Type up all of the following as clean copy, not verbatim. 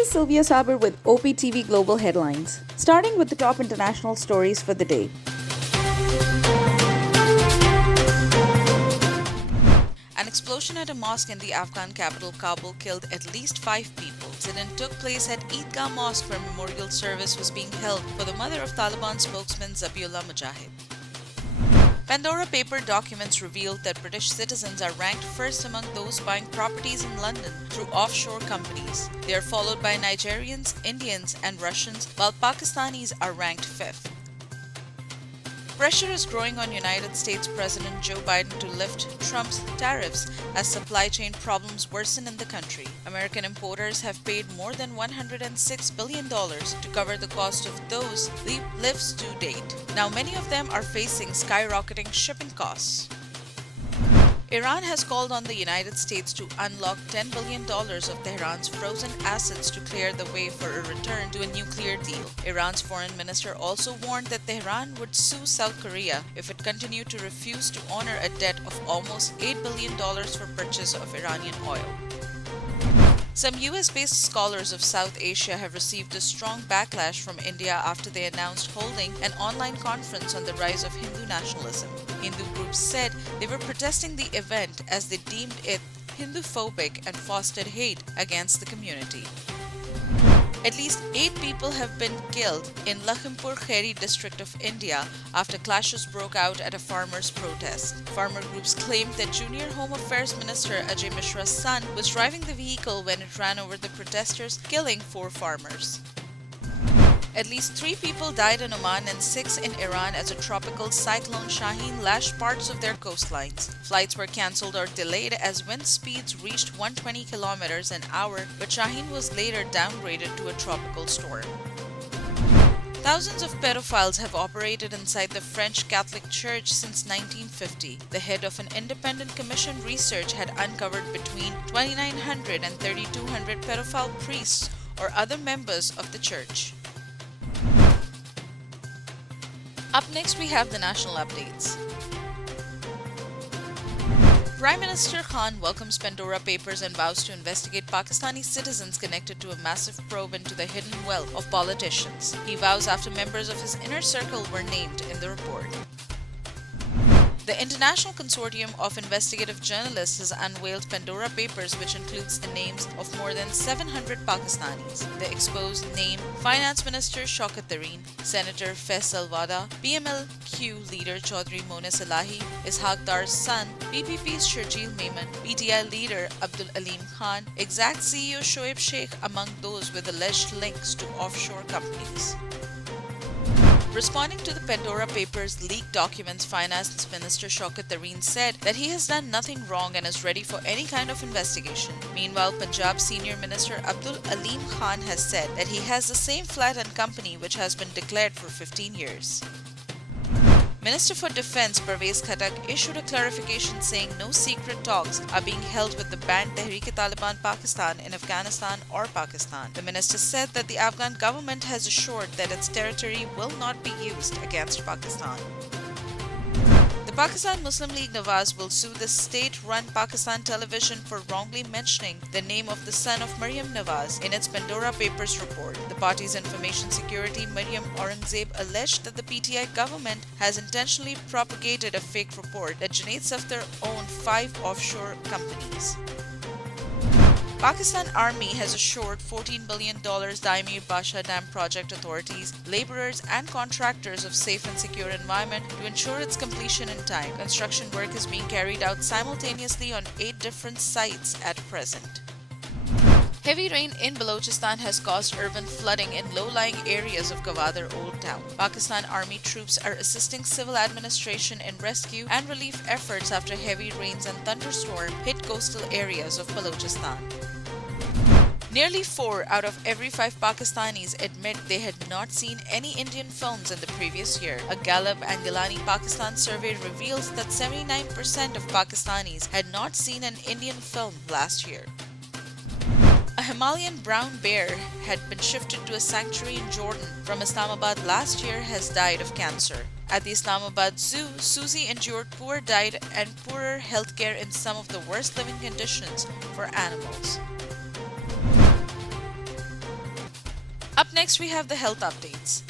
This is Sylvia Saber with OPtv Global Headlines, starting with the top international stories for the day. An explosion at a mosque in the Afghan capital Kabul killed at least 5 people. The incident took place at Eidgah Mosque where memorial service was being held for the mother of Taliban spokesman Zabiullah Mujahid. Pandora paper documents revealed that British citizens are ranked first among those buying properties in London through offshore companies. They are followed by Nigerians, Indians, and Russians, while Pakistanis are ranked fifth. Pressure is growing on United States President Joe Biden to lift Trump's tariffs as supply chain problems worsen in the country. American importers have paid more than $106 billion to cover the cost of those lifts to date. Now many of them are facing skyrocketing shipping costs. Iran has called on the United States to unlock $10 billion of Tehran's frozen assets to clear the way for a return to a nuclear deal. Iran's foreign minister also warned that Tehran would sue South Korea if it continued to refuse to honor a debt of almost $8 billion for purchase of Iranian oil. Some US-based scholars of South Asia have received a strong backlash from India after they announced holding an online conference on the rise of Hindu nationalism. Hindu groups said they were protesting the event as they deemed it Hindu-phobic and fostered hate against the community. At least 8 people have been killed in Lakhimpur Kheri district of India after clashes broke out at a farmers' protest. Farmer groups claimed that Junior Home Affairs Minister Ajay Mishra's son was driving the vehicle when it ran over the protesters, killing 4 farmers. At least 3 people died in Oman and 6 in Iran as a tropical cyclone Shaheen lashed parts of their coastlines. Flights were cancelled or delayed as wind speeds reached 120 kilometers an hour, but Shaheen was later downgraded to a tropical storm. Thousands of pedophiles have operated inside the French Catholic Church since 1950. The head of an independent commission research had uncovered between 2,900 and 3,200 pedophile priests or other members of the church. Up next, we have the national updates. Prime Minister Khan welcomes Pandora Papers and vows to investigate Pakistani citizens connected to a massive probe into the hidden wealth of politicians. He vows after members of his inner circle were named in the report. The International Consortium of Investigative Journalists has unveiled Pandora Papers, which includes the names of more than 700 Pakistanis. The exposed name Finance Minister Shaukat Tareen, Senator Faisal Wada, PMLQ leader Chaudhry Monis Elahi, Ishaq Dar's son, PPP's Sharjeel Memon, PTI leader Abdul Aleem Khan, Exact CEO Shoaib Sheikh among those with alleged links to offshore companies. Responding to the Pandora Papers leaked documents, Finance Minister Shaukat Tareen said that he has done nothing wrong and is ready for any kind of investigation. Meanwhile, Punjab Senior Minister Abdul Aleem Khan has said that he has the same flat and company which has been declared for 15 years. Minister for Defence Pervez Khattak issued a clarification saying no secret talks are being held with the banned Tehreek-e-Taliban Pakistan in Afghanistan or Pakistan. The minister said that the Afghan government has assured that its territory will not be used against Pakistan. The Pakistan Muslim League Nawaz will sue the state-run Pakistan Television for wrongly mentioning the name of the son of Maryam Nawaz in its Pandora Papers report. The party's information security Maryam Aurangzeb alleged that the PTI government has intentionally propagated a fake report that Junaid Safdar owned 5 offshore companies. Pakistan Army has assured $14 billion Daimir Basha Dam project authorities, laborers and contractors of safe and secure environment to ensure its completion in time. Construction work is being carried out simultaneously on 8 different sites at present. Heavy rain in Balochistan has caused urban flooding in low-lying areas of Gwadar Old Town. Pakistan Army troops are assisting civil administration in rescue and relief efforts after heavy rains and thunderstorm hit coastal areas of Balochistan. Nearly 4 out of every 5 Pakistanis admit they had not seen any Indian films in the previous year. A Gallup and Gilani Pakistan survey reveals that 79% of Pakistanis had not seen an Indian film last year. A Himalayan brown bear had been shifted to a sanctuary in Jordan from Islamabad last year has died of cancer. At the Islamabad Zoo, Susie endured poor diet and poorer healthcare in some of the worst living conditions for animals. next we have the health updates.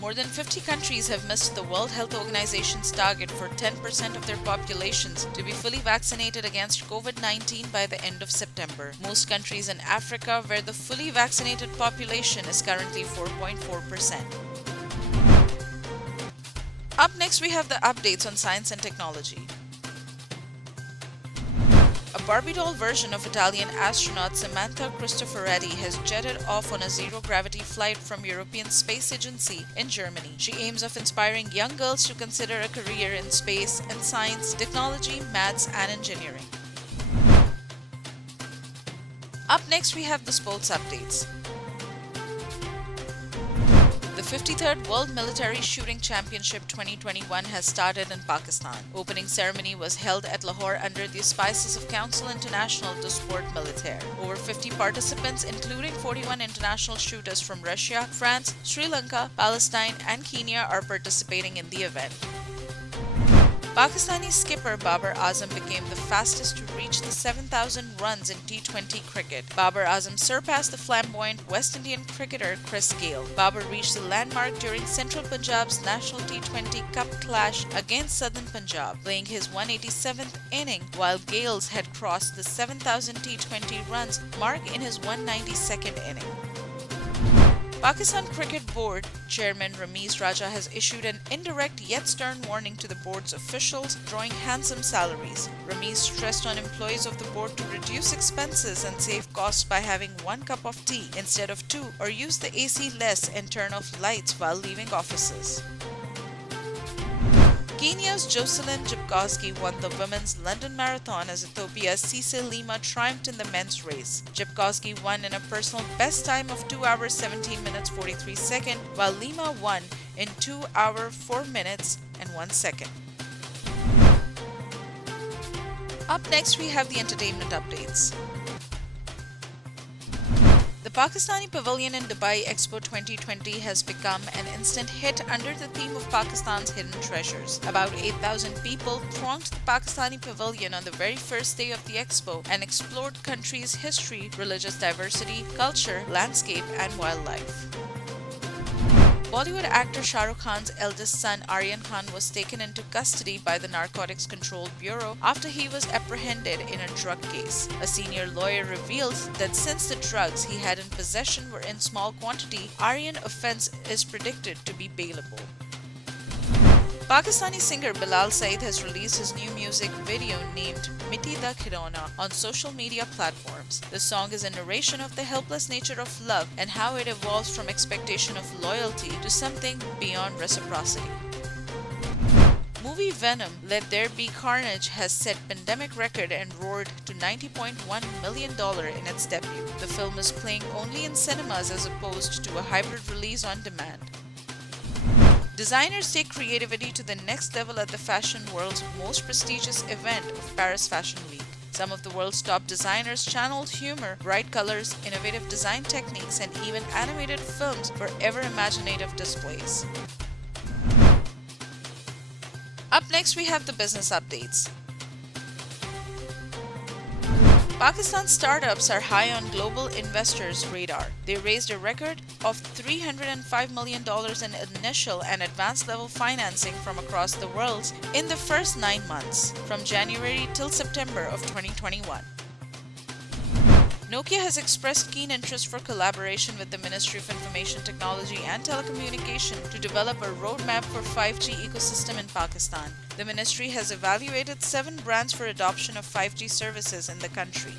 More than 50 countries have missed the World Health Organization's target for 10% of their populations to be fully vaccinated against COVID-19 by the end of September. Most countries in Africa, where the fully vaccinated population is currently 4.4%. Up next, we have the updates on science and technology. A Barbie doll version of Italian astronaut Samantha Cristoforetti has jetted off on a zero-gravity flight from European Space Agency in Germany. She aims of inspiring young girls to consider a career in space and science, technology, maths, and engineering. Up next, we have the sports updates. The 53rd World Military Shooting Championship 2021 has started in Pakistan. Opening ceremony was held at Lahore under the auspices of Council International du Sport Militaire. Over 50 participants, including 41 international shooters from Russia, France, Sri Lanka, Palestine, and Kenya, are participating in the event. Pakistani skipper Babar Azam became the fastest to reach the 7,000 runs in T20 cricket. Babar Azam surpassed the flamboyant West Indian cricketer Chris Gayle. Babar reached the landmark during Central Punjab's National T20 Cup clash against Southern Punjab, playing his 187th inning, while Gales had crossed the 7,000 T20 runs mark in his 192nd inning. Pakistan Cricket Board Chairman Ramiz Raja has issued an indirect yet stern warning to the board's officials, drawing handsome salaries. Ramiz stressed on employees of the board to reduce expenses and save costs by having 1 cup of tea instead of 2, or use the AC less and turn off lights while leaving offices. Kenya's Jocelyn Jepkosgei won the women's London Marathon as Ethiopia's Cisse Lima triumphed in the men's race. Jepkosgei won in a personal best time of 2 hours 17 minutes 43 seconds, while Lima won in 2 hours 4 minutes and 1 second. Up next, we have the entertainment updates. The Pakistani Pavilion in Dubai Expo 2020 has become an instant hit under the theme of Pakistan's hidden treasures. About 8,000 people thronged the Pakistani Pavilion on the very first day of the expo and explored the country's history, religious diversity, culture, landscape, and wildlife. Bollywood actor Shah Rukh Khan's eldest son Aryan Khan was taken into custody by the Narcotics Control Bureau after he was apprehended in a drug case. A senior lawyer revealed that since the drugs he had in possession were in small quantity, Aryan offense is predicted to be bailable. Pakistani singer Bilal Saeed has released his new music video named Miti Da Khilona on social media platforms. The song is a narration of the helpless nature of love and how it evolves from expectation of loyalty to something beyond reciprocity. Movie Venom, Let There Be Carnage has set pandemic record and roared to $90.1 million in its debut. The film is playing only in cinemas as opposed to a hybrid release on demand. Designers take creativity to the next level at the fashion world's most prestigious event of Paris Fashion Week. Some of the world's top designers channeled humor, bright colors, innovative design techniques, and even animated films for ever imaginative displays. Up next, we have the business updates. Pakistan startups are high on global investors' radar. They raised a record of $305 million in initial and advanced level financing from across the world in the first 9 months, from January till September of 2021. Nokia has expressed keen interest for collaboration with the Ministry of Information Technology and Telecommunication to develop a roadmap for 5G ecosystem in Pakistan. The ministry has evaluated 7 brands for adoption of 5G services in the country.